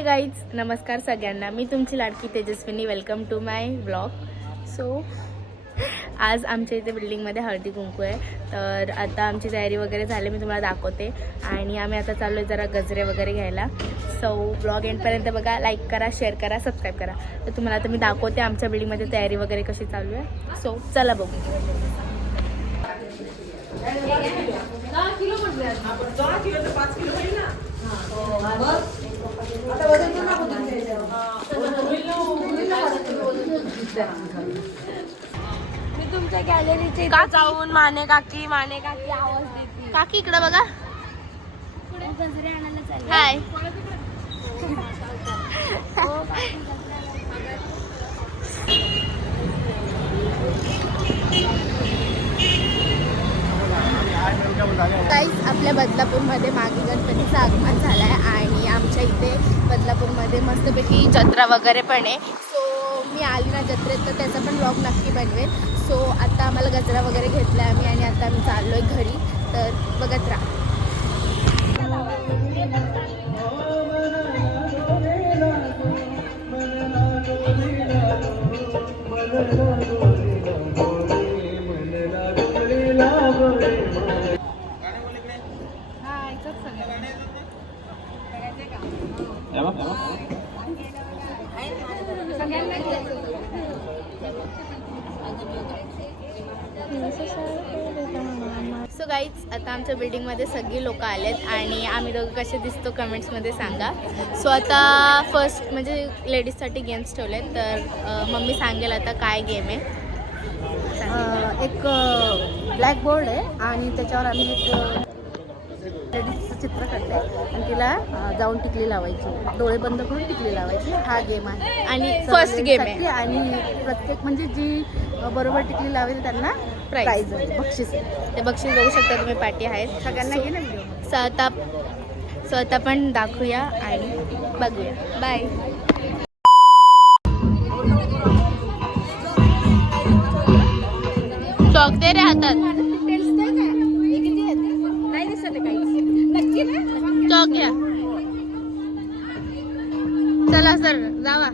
Hi guys, नमस्कार सगळ्यांना. मी तुमची लाडकी Tejaswini. Welcome to my blog. So आज आमच्या इथे बिल्डिंगमध्ये हळदी कुंकू आहे. तर आता आमची तयारी वगैरे झाली, मी तुम्हाला दाखवते. आणि आम्ही आता चाललो आहे जरा गजरे वगैरे घ्यायला. सो ब्लॉग एंडपर्यंत बघा, लाईक करा, शेअर करा, सबस्क्राईब करा. तर तुम्हाला आता मी दाखवते आमच्या बिल्डिंगमध्ये तयारी वगैरे कशी चालू आहे. सो चला बघू. मी तुमच्या गॅलरीचे का जाऊन माने काकी आवाज देते. काकी इकडं बघा. गजरे आणायला चालले. हाय. गाईस, आपल्या बदलापूरमध्ये मागे गणपतीचं आगमन झालं आहे आणि आमच्या इथे बदलापूरमध्ये मस्तपैकी जत्रा वगैरे पण आहे. सो मी आली ना जत्रेत तर त्याचा पण ब्लॉग नक्की बनवेल. सो आता आम्हाला गजरा वगैरे घेतला आहे आम्ही आणि आता आम्ही चाललो आहे घरी. तर बघत राहा. सो गाईज, आता आमच्या बिल्डिंगमध्ये सगळी लोक आलेत आणि आम्ही दोघं कसे दिसतो कमेंट्समध्ये सांगा. सो आता फर्स्ट म्हणजे लेडीजसाठी गेम्स ठेवलेत. तर मम्मी सांगेल आता काय गेम आहे. एक ब्लॅक बोर्ड आहे आणि त्याच्यावर आम्ही एक लेडीजचं चित्र काढलं आहे आणि तिला जाऊन टिकली लावायची, डोळे बंद करून टिकली लावायची. हा गेम आहे आणि फर्स्ट गेम आहे. आणि प्रत्येक म्हणजे जी बरोबर टिकली लावेल त्यांना प्राईज आहे, बक्षीस आहे. ते बक्षीस बघू शकता तुम्ही, पाठी आहेत सगळ्यांना घे ना व्हिडिओ. स्वतः पण दाखवूया आणि बघूया. बाय. चॉक दे रे हातात. चॉक घ्या. चला सर जावा.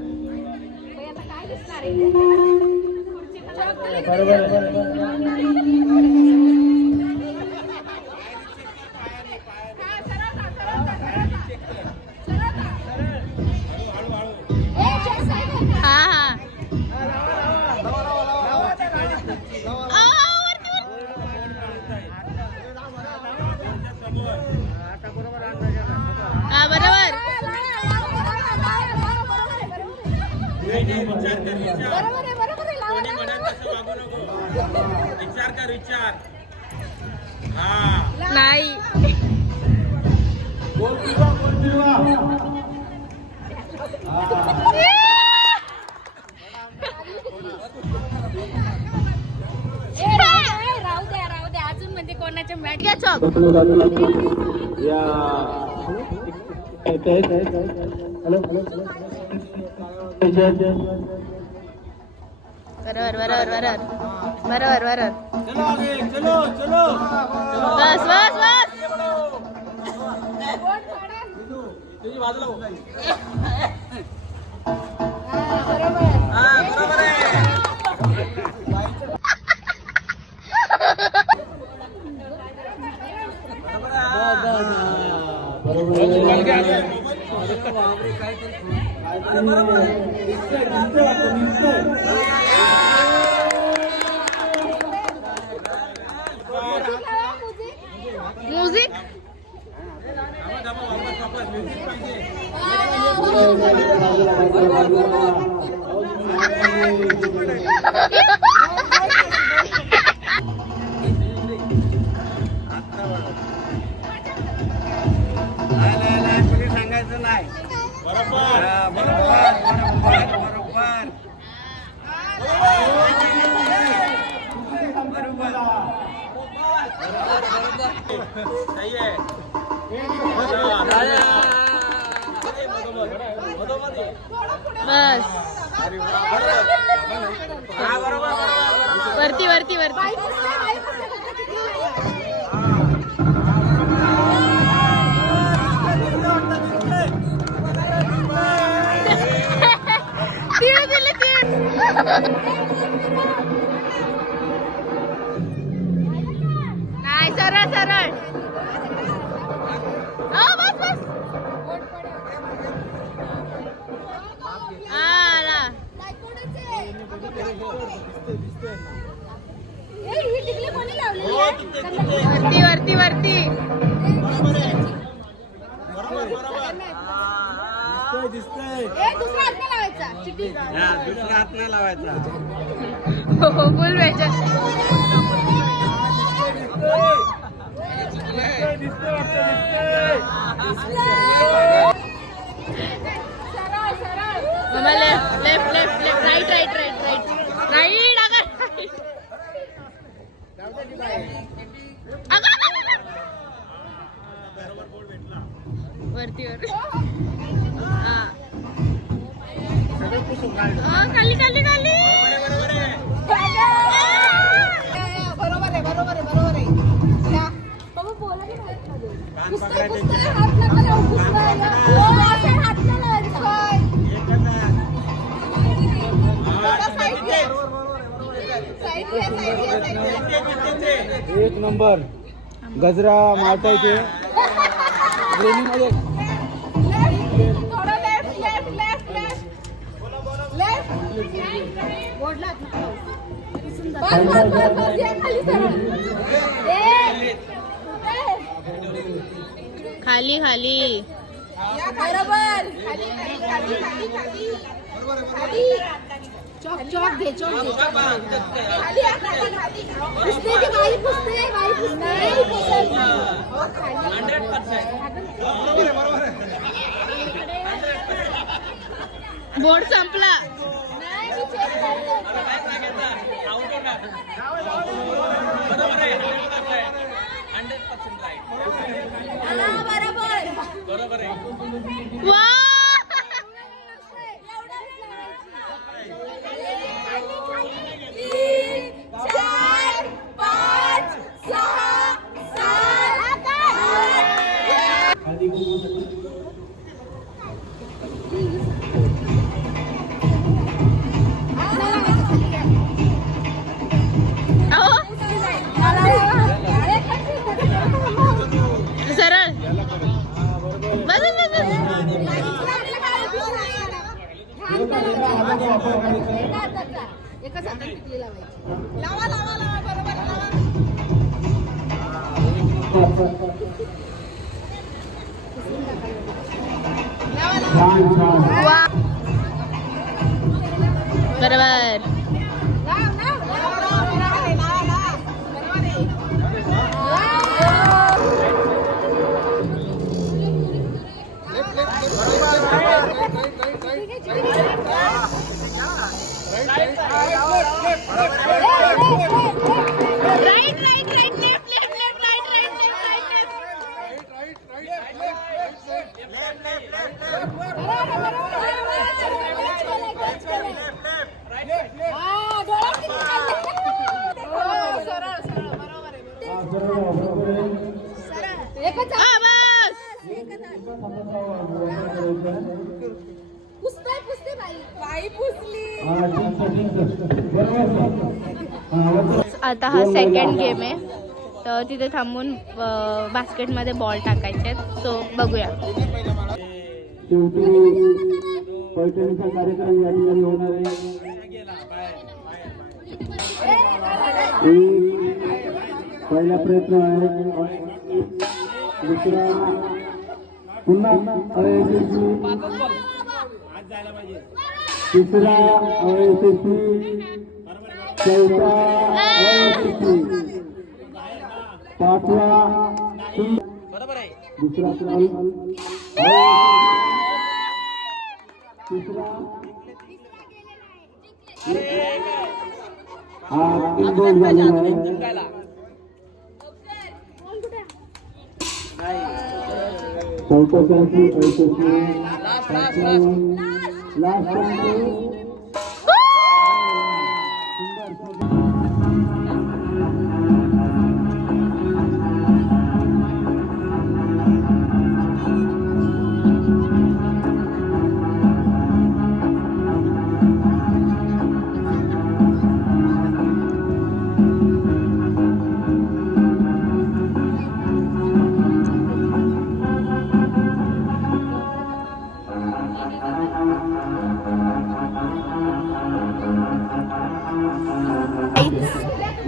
हा हा. हा बरोबर. नाही. राहू द्या अजून म्हणजे कोणाच्या मॅट घ्या चॉक. बरोबर बरोबर बरोबर बरोबर बरोबर. बस बस बस. म्युझिक. सांगायचं नाही. बरोबर बरोबर बरोबर. बस. वरती वरती वरती. नाही सरळ सरळ. हो बस बस. आला. वरती वरती वरती. दुसरा हात नाही लावायचा चिटी. हा, दुसरा हात नाही लावायचा. हो हो फुल व्हायचं. मम्मा left left left left right right right right right. वरती वर. खाली खाली खाली. बरोबर आहे बरोबर आहे बरोबर आहे. बाबा बोला की नाही. पुस्तक पुस्तक हात नका लावू. पुस्तक हात नाही लावायचा. एक नंबर गजरा मारता येते. थोडं left left left left left. बोर्डला हात नका लावू. पुसून जातं. बस बस बस बस या खाली सरळ. खाली खाली. बरोबर खाली खाली खाली खाली खाली खाली. चॉक चॉक घे चॉक घे. खाली या, खाली खाली. पुसते की बाई पुसते बाई पुसते. नाही पुसत नाही. खाली. बोर्ड संपला. नाही मी चेक करते. वा. सरळ बस बस बस. एकच हातात टिकली लावायची. लावा लावा लावा बरोबर लावा. वा. बरोबर. लाव लाव लाव लाव बरोबर आहे लावा लावा बरोबर आहे. Right right right left left left right right left right एकच हा बस. पुसते पुसते बाई बाई पुसली. आता हा सेकंड गेम आहे तर तिथे थांबून बास्केटमध्ये बॉल टाकायचे आहेत. सो बघूया. पैठणीचा कार्यक्रम या ठिकाणी होणार आहे. पहिला प्रयत्न आहे. दुसरा पुन्हा अयशस्वी. तिसरा अयशस्वी. चौथा अयशस्वी. पाचवा दुसरा क्रम. तिसरा हा 3 गोल झालेला आहे. चौथा क्रम अयशस्वी. लास्ट क्रम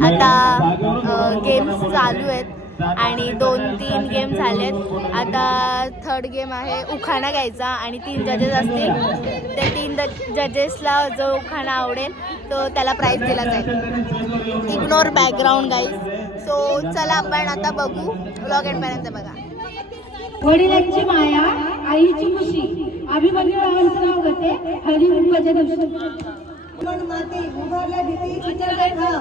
आता गेम्स चालू आहेत आणि 2-3 गेम झालेत. आता थर्ड गेम आहे उखाणा घ्यायचा आणि 3 जजेस असतील. ते 3 जजेसला जो उखाणा आवडेल तो त्याला प्राईज दिला जाईल. Ignore background guys. सो चला आपण आता बघू व्लॉग एंडपर्यंत बघा. वडिलांची माया आईची खुशी अभिमन्यू रावांचं नाव घेते हळदी कुंकवाच्या दिवशी. पण माती उभारल्या भीती चिचरले ठाव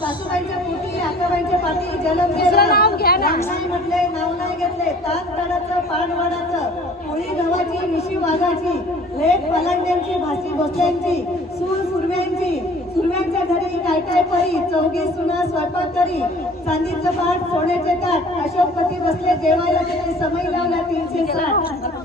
सासूबाईंच्या पोटी आकाबाईंच्या पाठी जलम नाव घ्या ना. नाही म्हटले नाव नाही घेतले ताक तडाचं पान वाडाचं पोळी गव्हाची मिशी वाघाची लेट पलांड्यांची भासी भोसल्यांची सूर सुरव्यांची सुरव्यांच्या घरी काय काय परी चौघी सुना स्वयंपाक करी चांदीचं पाट सोन्याचे ताट अशोकपती बसले जेवायला तिथे समय लावला 360.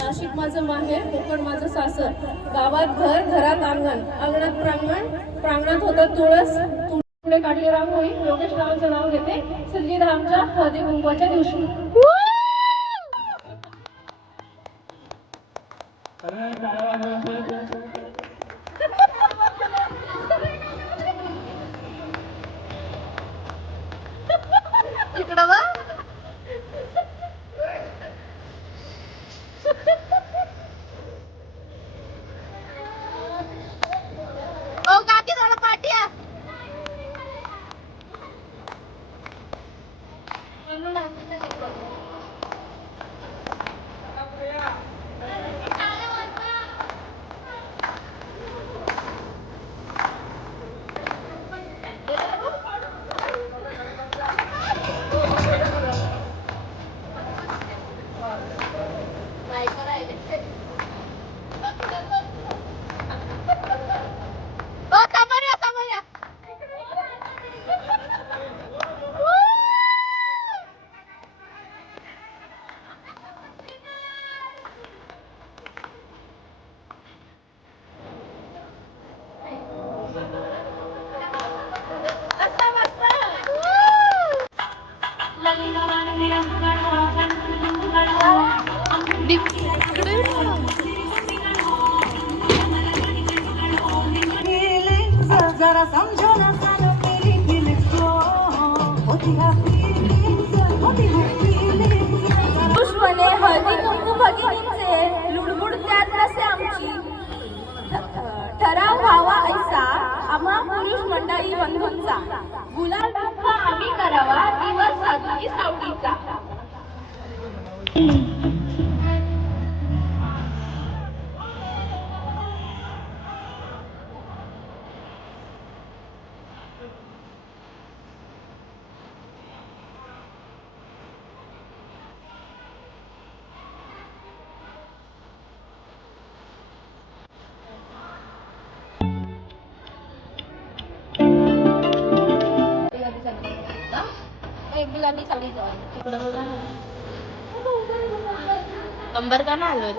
नाशिक माझं माहेर कोकण माझं सासर गावात घर घरात अंगण अंगणात प्रांगण प्रांगणात होतं तुळस पुढे काढली रांगोळी योगेश रावांचं नाव घेते सिद्धिधामच्या हळदी कुंकवाच्या दिवशी. जरा समझो ना सालो मेरी फीलिंग्स को होती है पुष्पने हळदी कुंकू भगिनींचे लुडबुड त्यात नसे आमची ठराव व्हावा ऐसा आम्हा पुरुष मंडळी बंधूंचा गुलाल आम्ही करावा दिवस साधूची सावडीचा. कंबर का ना आलोय.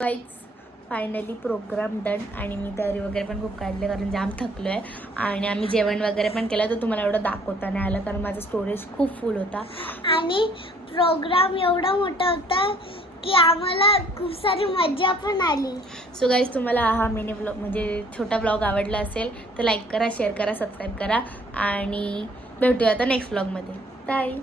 गाईज फायनली प्रोग्राम डन आणि मी तयारी वगैरे पण खूप काढली कारण जाम थकलो आहे आणि आम्ही जेवण वगैरे पण केलं तर तुम्हाला एवढं दाखवता नाही आलं कारण माझं स्टोरेज खूप फुल होता आणि प्रोग्राम एवढा मोठा होता की आम्हाला खूप सारी मजा पण आली. सो गाईज तुम्हाला हा मिनी ब्लॉग म्हणजे छोटा ब्लॉग आवडला असेल तर लाईक करा, शेअर करा, सबस्क्राईब करा आणि भेटूया आता नेक्स्ट ब्लॉगमध्ये. बाय.